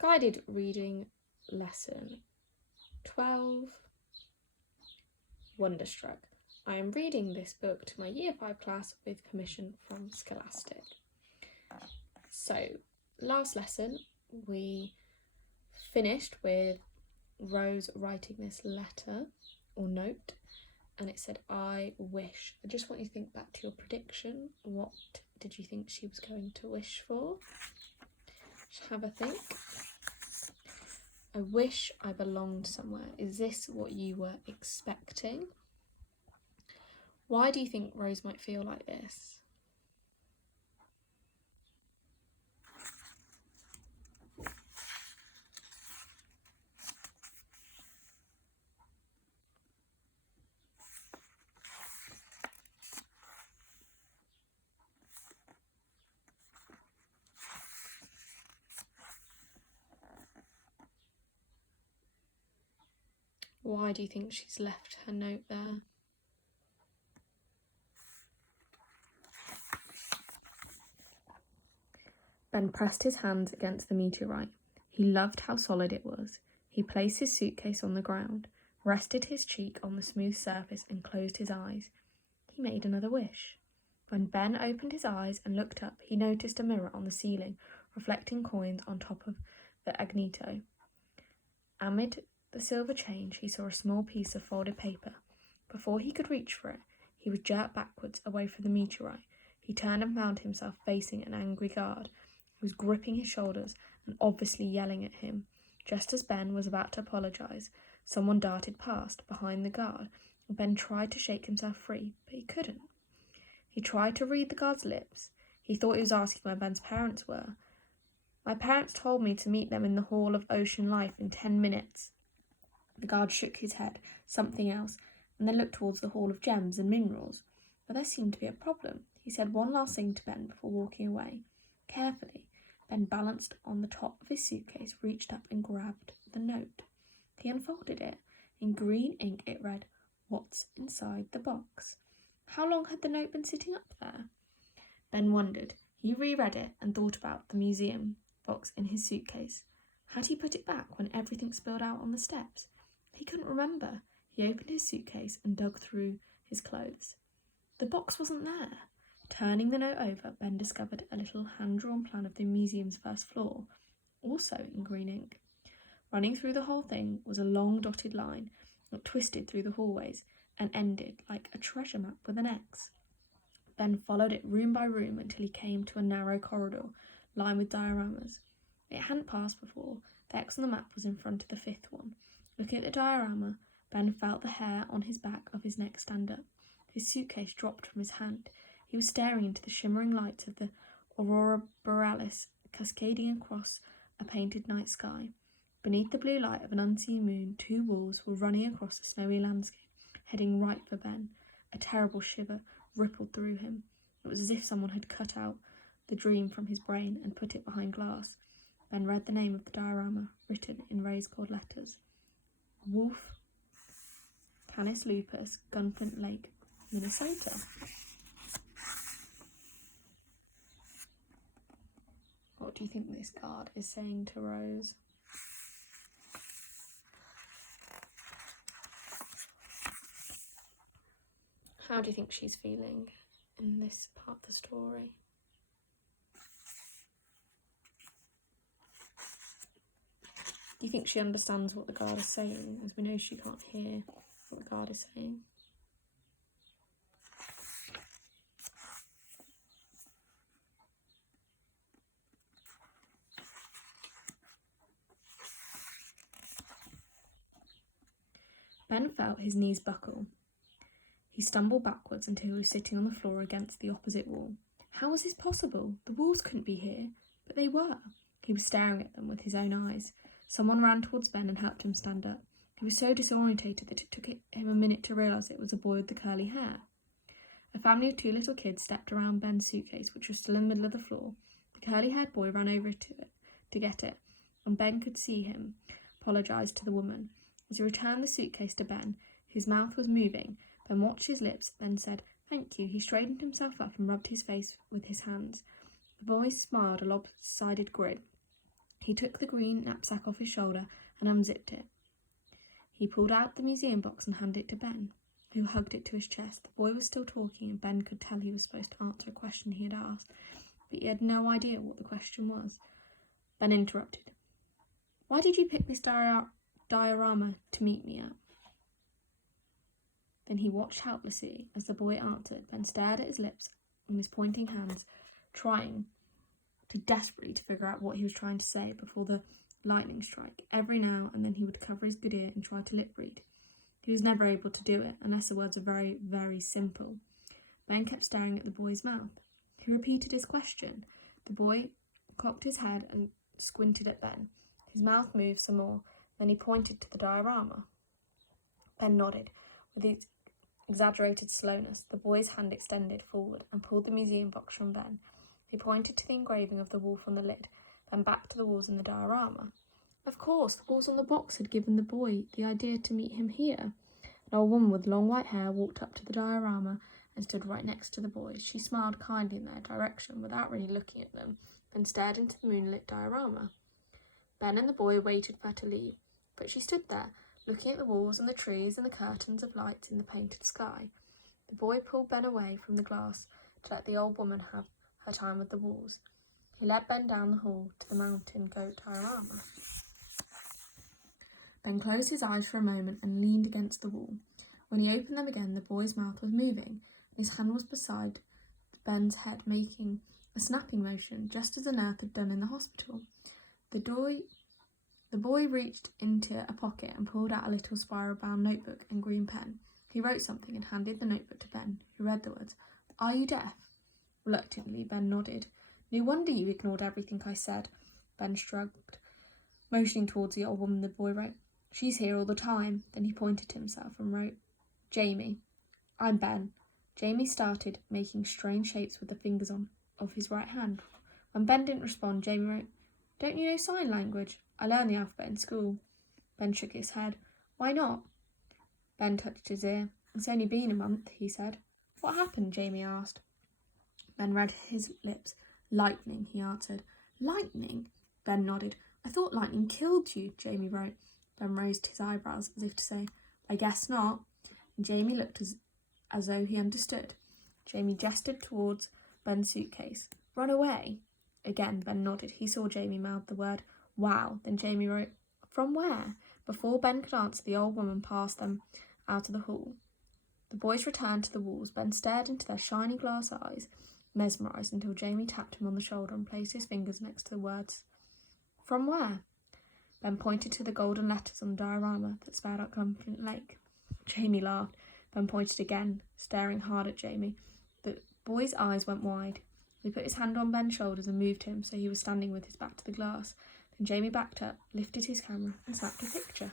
Guided reading lesson 12, Wonderstruck. I am reading this book to my Year 5 class with permission from Scholastic. So, last lesson we finished with Rose writing this letter or note, and it said, I wish. I just want you to think back to your prediction. What did you think she was going to wish for? Just have a think. I wish I belonged somewhere. Is this what you were expecting? Why do you think Rose might feel like this? Why do you think she's left her note there? Ben pressed his hands against the meteorite. He loved how solid it was. He placed his suitcase on the ground, rested his cheek on the smooth surface and closed his eyes. He made another wish. When Ben opened his eyes and looked up, he noticed a mirror on the ceiling, reflecting coins on top of the agneto. Amid the silver change, he saw a small piece of folded paper. Before he could reach for it, he was jerked backwards away from the meteorite. He turned and found himself facing an angry guard who was gripping his shoulders and obviously yelling at him. Just as Ben was about to apologise, someone darted past behind the guard, and Ben tried to shake himself free, but he couldn't. He tried to read the guard's lips. He thought he was asking where Ben's parents were. My parents told me to meet them in the Hall of Ocean Life in 10 minutes. The guard shook his head, something else, and then looked towards the Hall of Gems and Minerals. But there seemed to be a problem. He said one last thing to Ben before walking away. Carefully, Ben balanced on the top of his suitcase, reached up and grabbed the note. He unfolded it. In green ink it read, "What's inside the box?" How long had the note been sitting up there? Ben wondered. He reread it and thought about the museum box in his suitcase. Had he put it back when everything spilled out on the steps? He couldn't remember. He opened his suitcase and dug through his clothes. The box wasn't there. Turning the note over, Ben discovered a little hand-drawn plan of the museum's first floor, also in green ink. Running through the whole thing was a long dotted line that twisted through the hallways and ended like a treasure map with an X. Ben followed it room by room until he came to a narrow corridor lined with dioramas. It hadn't passed before. The X on the map was in front of the fifth one. Looking at the diorama, Ben felt the hair on his back of his neck stand up. His suitcase dropped from his hand. He was staring into the shimmering lights of the aurora borealis cascading across a painted night sky. Beneath the blue light of an unseen moon, two wolves were running across the snowy landscape, heading right for Ben. A terrible shiver rippled through him. It was as if someone had cut out the dream from his brain and put it behind glass. Ben read the name of the diorama, written in raised gold letters. Wolf, Canis lupus, Gunflint Lake, Minnesota. What do you think this card is saying to Rose? How do you think she's feeling in this part of the story? Do you think she understands what the guard is saying? As we know, she can't hear what the guard is saying. Ben felt his knees buckle. He stumbled backwards until he was sitting on the floor against the opposite wall. How was this possible? The walls couldn't be here, but they were. He was staring at them with his own eyes. Someone ran towards Ben and helped him stand up. He was so disorientated that it took him a minute to realise it was a boy with the curly hair. A family of two little kids stepped around Ben's suitcase, which was still in the middle of the floor. The curly-haired boy ran over to it to get it, and Ben could see him apologise to the woman. As he returned the suitcase to Ben, his mouth was moving. Ben watched his lips, then said, "Thank you." He straightened himself up and rubbed his face with his hands. The boy smiled a lopsided grin. He took the green knapsack off his shoulder and unzipped it. He pulled out the museum box and handed it to Ben, who hugged it to his chest. The boy was still talking, and Ben could tell he was supposed to answer a question he had asked, but he had no idea what the question was. Ben interrupted. "Why did you pick this diorama to meet me at?" Then he watched helplessly as the boy answered. Ben stared at his lips and his pointing hands, trying desperately to figure out what he was trying to say before the lightning strike. Every now and then he would cover his good ear and try to lip read. He was never able to do it, unless the words were very, very simple. Ben kept staring at the boy's mouth. He repeated his question. The boy cocked his head and squinted at Ben. His mouth moved some more. Then he pointed to the diorama. Ben nodded. With his exaggerated slowness, the boy's hand extended forward and pulled the museum box from Ben. He pointed to the engraving of the wolf on the lid, then back to the walls in the diorama. Of course, the walls on the box had given the boy the idea to meet him here. An old woman with long white hair walked up to the diorama and stood right next to the boys. She smiled kindly in their direction without really looking at them, then stared into the moonlit diorama. Ben and the boy waited for her to leave, but she stood there, looking at the walls and the trees and the curtains of lights in the painted sky. The boy pulled Ben away from the glass to let the old woman have her time with the walls. He led Ben down the hall to the mountain goat diorama. Ben closed his eyes for a moment and leaned against the wall. When he opened them again, the boy's mouth was moving, and his hand was beside Ben's head, making a snapping motion, just as the nurse had done in the hospital. The boy reached into a pocket and pulled out a little spiral-bound notebook and green pen. He wrote something and handed the notebook to Ben, who read the words, "Are you deaf?" Reluctantly, Ben nodded. "No wonder you ignored everything I said." Ben shrugged, motioning towards the old woman the boy wrote. "She's here all the time." Then he pointed to himself and wrote, "Jamie." "I'm Ben." Jamie started making strange shapes with the fingers of his right hand. When Ben didn't respond, Jamie wrote, "Don't you know sign language? I learned the alphabet in school." Ben shook his head. "Why not?" Ben touched his ear. "It's only been a month," he said. "What happened?" Jamie asked. Ben read his lips. "Lightning," he answered. "Lightning?" Ben nodded. "I thought lightning killed you," Jamie wrote. Ben raised his eyebrows as if to say, "I guess not." And Jamie looked as though he understood. Jamie gestured towards Ben's suitcase. "Run away." Again, Ben nodded. He saw Jamie mouth the word, "Wow." Then Jamie wrote, "From where?" Before Ben could answer, the old woman passed them out of the hall. The boys returned to the walls. Ben stared into their shiny glass eyes, mesmerised, until Jamie tapped him on the shoulder and placed his fingers next to the words, "From where?" Ben pointed to the golden letters on the diorama that spelled out Confident Lake. Jamie laughed. Ben pointed again, staring hard at Jamie. The boy's eyes went wide. He put his hand on Ben's shoulders and moved him so he was standing with his back to the glass. Then Jamie backed up, lifted his camera and snapped a picture.